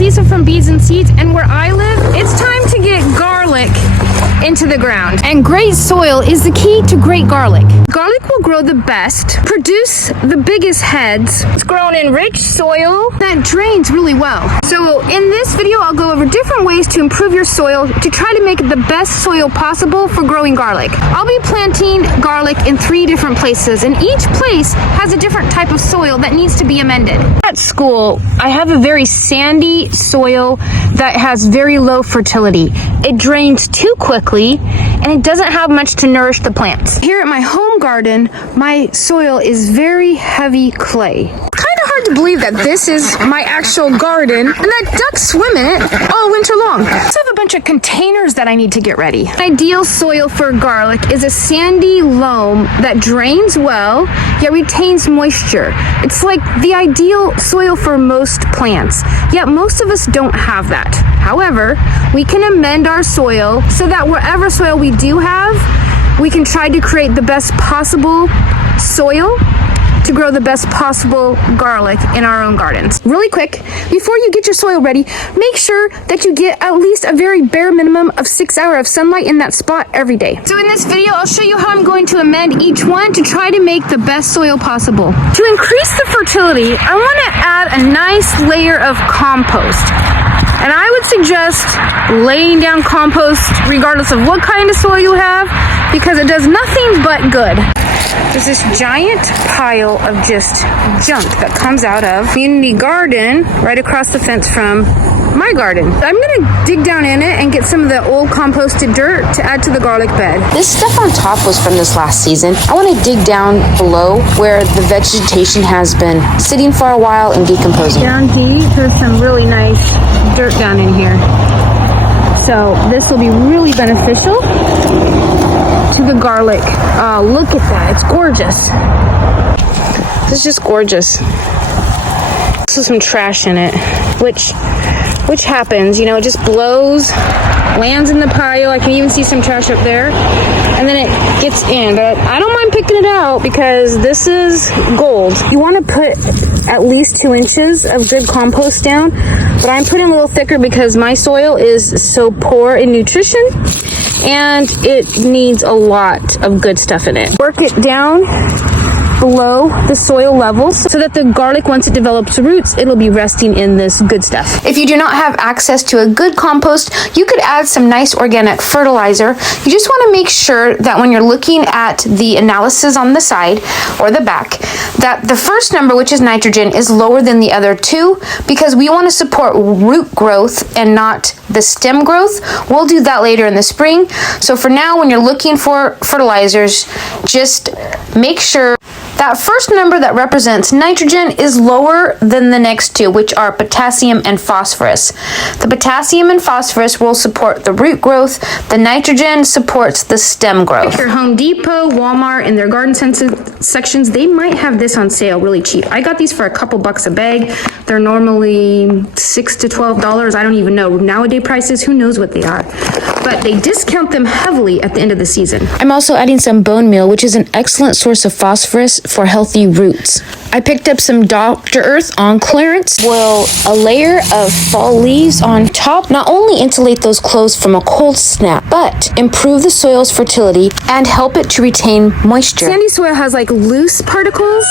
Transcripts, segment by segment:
Lisa from Beads and Seeds, and where I live, it's time to get garlic into the ground. And great soil is the key to great garlic. Garlic will grow the best, produce the biggest heads. It's grown in rich soil that drains really well. So in this video, I'll go over different ways to improve your soil to try to make it the best soil possible for growing garlic. I'll be planting garlic in 3 different places, and each place has a different type of soil that needs to be amended. At school, I have a very sandy soil that has very low fertility. It drains too quickly, and it doesn't have much to nourish the plants. Here at my home garden, my soil is very heavy clay. Kind of hard to believe that this is my actual garden and that ducks swim in it all winter long. I also have a bunch of containers that I need to get ready. Ideal soil for garlic is a sandy loam that drains well, yet retains moisture. It's like the ideal soil for most plants, yet most of us don't have that. However, we can amend our soil so that wherever soil we do have, we can try to create the best possible soil to grow the best possible garlic in our own gardens. Really quick, before you get your soil ready, make sure that you get at least a very bare minimum of 6 hours of sunlight in that spot every day. So in this video, I'll show you how I'm going to amend each one to try to make the best soil possible. To increase the fertility, I want to add a nice layer of compost. And I would suggest laying down compost regardless of what kind of soil you have, because it does nothing but good. There's this giant pile of just junk that comes out of community garden right across the fence from my garden. I'm gonna dig down in it and get some of the old composted dirt to add to the garlic bed. This stuff on top was from this last season. I want to dig down below where the vegetation has been sitting for a while and decomposing. Down deep, there's some really nice dirt down in here. So this will be really beneficial to the garlic. Oh, look at that, it's gorgeous. This is just gorgeous. Also some trash in it, which happens, you know, it just blows, lands in the pile. I can even see some trash up there, and then it gets in, but I don't mind picking it out because this is gold. You want to put at least 2 inches of good compost down, but I'm putting a little thicker because my soil is so poor in nutrition and it needs a lot of good stuff in it. Work it down below the soil level so that the garlic, once it develops roots, it'll be resting in this good stuff. If you do not have access to a good compost, you could add some nice organic fertilizer. You just want to make sure that when you're looking at the analysis on the side or the back, that the first number, which is nitrogen, is lower than the other 2, because we want to support root growth and not the stem growth. We'll do that later in the spring. So for now, when you're looking for fertilizers, just make sure that first number that represents nitrogen is lower than the next 2, which are potassium and phosphorus. The potassium and phosphorus will support the root growth. The nitrogen supports the stem growth. Your Home Depot, Walmart, and their garden sections, they might have this on sale really cheap. I got these for a couple bucks a bag. They're normally $6 to $12. I don't even know. Nowadays prices, who knows what they are. But they discount them heavily at the end of the season. I'm also adding some bone meal, which is an excellent source of phosphorus for healthy roots. I picked up some Dr. Earth on clearance. Will a layer of fall leaves on top not only insulate those clothes from a cold snap, but improve the soil's fertility and help it to retain moisture. Sandy soil has like loose particles,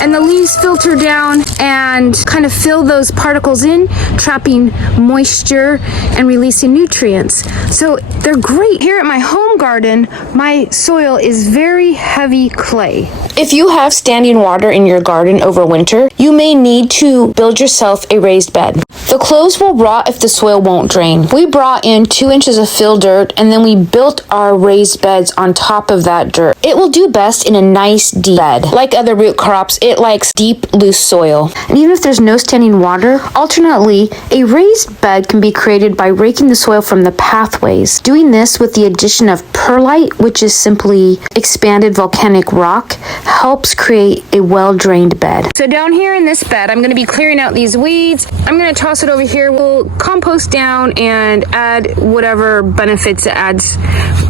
and the leaves filter down and kind of fill those particles in, trapping moisture and releasing nutrients. So they're great. Here at my home garden, my soil is very heavy clay. If you have standing water in your garden over winter, you may need to build yourself a raised bed. The clothes will rot if the soil won't drain. We brought in 2 inches of fill dirt, and then we built our raised beds on top of that dirt. It will do best in a nice deep bed. Like other root crops, it likes deep, loose soil. And even if there's no standing water, alternately, a raised bed can be created by raking the soil from the pathways. Doing this with the addition of perlite, which is simply expanded volcanic rock, helps create a well-drained bed. So down here in this bed, I'm going to be clearing out these weeds. I'm going to toss it over here. We'll compost down and add whatever benefits it adds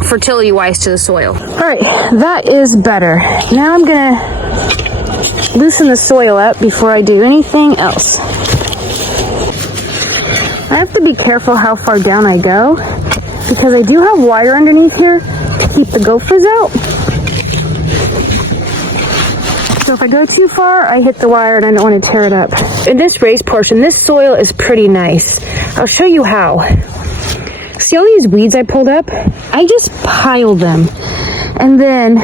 fertility-wise to the soil. All right, that is better. Now I'm going to loosen the soil up before I do anything else. I have to be careful how far down I go because I do have wire underneath here to keep the gophers out. So if I go too far, I hit the wire and I don't want to tear it up. In this raised portion, this soil is pretty nice. I'll show you how. See all these weeds I pulled up? I just piled them and then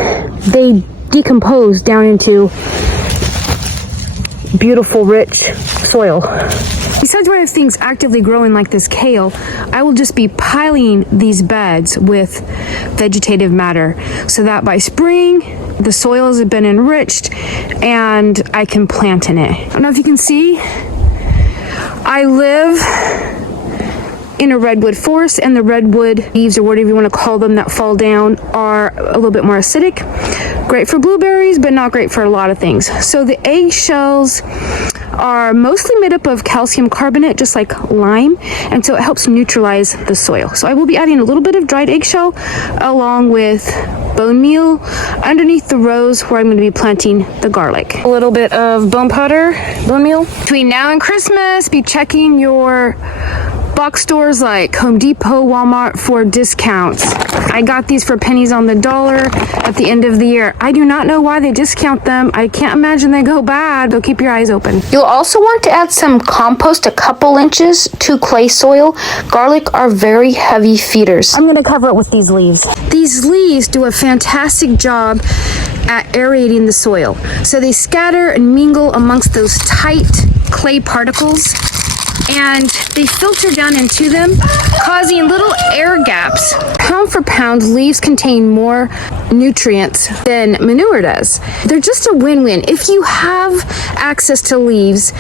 they decompose down into beautiful, rich soil. Besides when I have things actively growing like this kale, I will just be piling these beds with vegetative matter so that by spring, the soil has been enriched and I can plant in it. I don't know if you can see, I live in a redwood forest, and the redwood leaves, or whatever you want to call them, that fall down are a little bit more acidic. Great for blueberries, but not great for a lot of things. So the eggshells are mostly made up of calcium carbonate, just like lime, and so it helps neutralize the soil. So I will be adding a little bit of dried eggshell along with bone meal underneath the rows where I'm going to be planting the garlic. A little bit of bone meal. Between now and Christmas, be checking your box stores like Home Depot, Walmart for discounts. I got these for pennies on the dollar at the end of the year. I do not know why they discount them. I can't imagine they go bad, so keep your eyes open. You'll also want to add some compost a couple inches to clay soil. Garlic are very heavy feeders. I'm going to cover it with these leaves. These leaves do a fantastic job at aerating the soil. So they scatter and mingle amongst those tight clay particles, and they filter down into them, causing little air gaps. Pound for pound, leaves contain more nutrients than manure does. They're just a win-win. If you have access to leaves,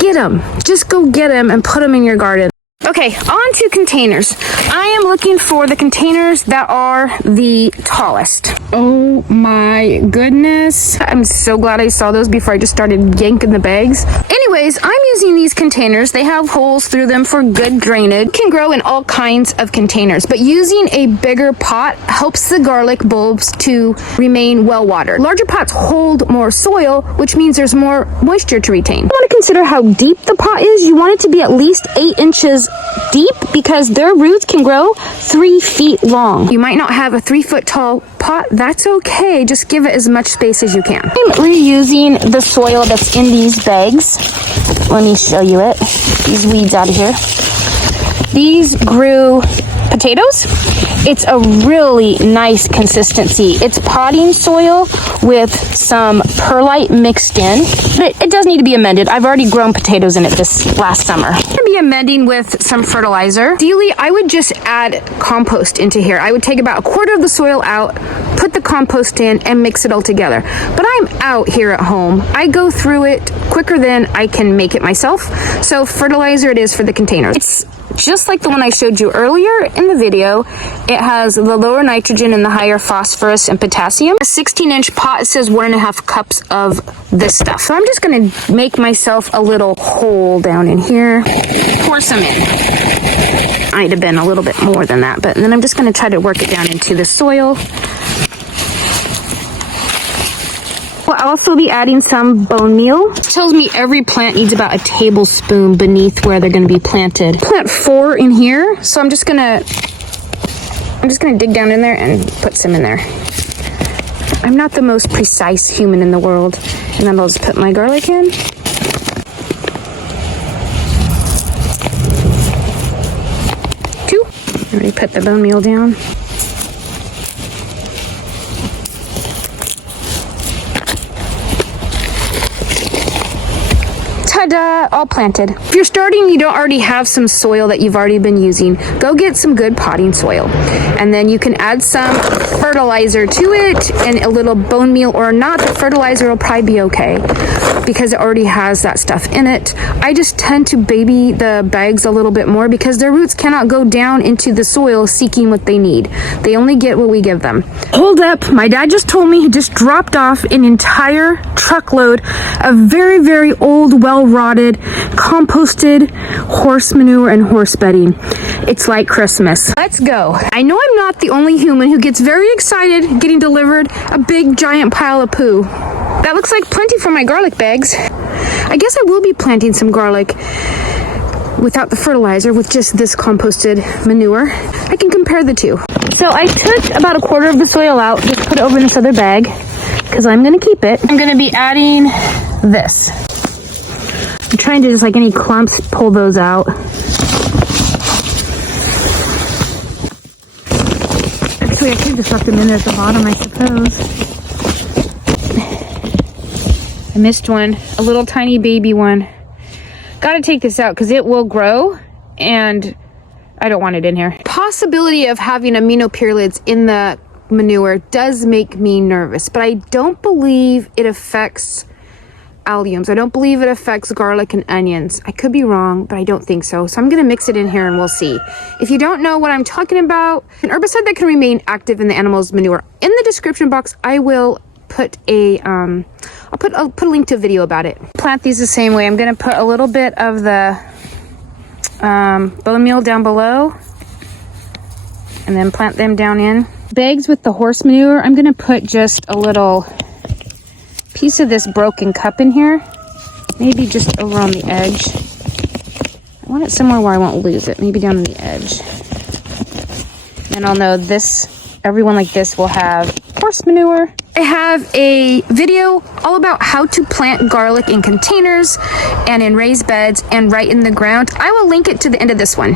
get them. Just go get them and put them in your garden. Okay, on to containers. I am looking for the containers that are the tallest. Oh my goodness. I'm so glad I saw those before I just started yanking the bags. Anyways, I'm using these containers. They have holes through them for good drainage. You can grow in all kinds of containers, but using a bigger pot helps the garlic bulbs to remain well watered. Larger pots hold more soil, which means there's more moisture to retain. You want to consider how deep the pot is. You want it to be at least 8 inches deep because their roots can grow 3 feet long. You might not have a 3-foot tall pot. That's okay. Just give it as much space as you can. I'm reusing the soil that's in these bags. Let me show you it. These weeds out of here. These grew potatoes. It's a really nice consistency. It's potting soil with some perlite mixed in, but it does need to be amended. I've already grown potatoes in it this last summer. I'm gonna be amending with some fertilizer. Ideally, I would just add compost into here. I would take about 1/4 of the soil out, put the compost in, and mix it all together. But I'm out here at home. I go through it quicker than I can make it myself. So fertilizer it is for the containers. It's just like the one I showed you earlier in the video. It has the lower nitrogen and the higher phosphorus and potassium. A 16-inch pot, it says 1.5 cups of this stuff. So I'm just gonna make myself a little hole down in here, pour some in. Might have been a little bit more than that, but then I'm just gonna try to work it down into the soil. We'll also be adding some bone meal. It tells me every plant needs about a tablespoon beneath where they're going to be planted. Plant 4 in here, so I'm just gonna dig down in there and put some in there. I'm not the most precise human in the world, and then I'll just put my garlic in. Two. Already put the bone meal down. Ta-da, all planted. If you're starting, you don't already have some soil that you've already been using, go get some good potting soil. And then you can add some fertilizer to it and a little bone meal or not. The fertilizer will probably be okay because it already has that stuff in it. I just tend to baby the bags a little bit more because their roots cannot go down into the soil seeking what they need. They only get what we give them. Hold up, my dad just told me he just dropped off an entire truckload of very, very old, well-rotted, composted horse manure and horse bedding. It's like Christmas. Let's go. I know I'm not the only human who gets very excited getting delivered a big giant pile of poo. That looks like plenty for my garlic bags. I guess I will be planting some garlic without the fertilizer, with just this composted manure, I can compare the two. So I took about a quarter of the soil out, just put it over in this other bag, because I'm gonna keep it. I'm gonna be adding this. I'm trying to just, like any clumps, pull those out. Actually, I could just left them in there at the bottom, I suppose. I missed one, a little tiny baby one. Gotta take this out because it will grow and I don't want it in here. Possibility of having aminopyralids in the manure does make me nervous, but I don't believe it affects alliums. I don't believe it affects garlic and onions. I could be wrong, but I don't think so. So I'm gonna mix it in here and we'll see. If you don't know what I'm talking about, an herbicide that can remain active in the animal's manure, in the description box, I will put a I'll put a link to a video about it. Plant these the same way. I'm gonna put a little bit of the bone meal down below and then plant them down in. Bags with the horse manure, I'm gonna put just a little piece of this broken cup in here, maybe just over on the edge. I want it somewhere where I won't lose it, maybe down on the edge. And I'll know this, everyone like this will have horse manure. I have a video all about how to plant garlic in containers and in raised beds and right in the ground. I will link it to the end of this one.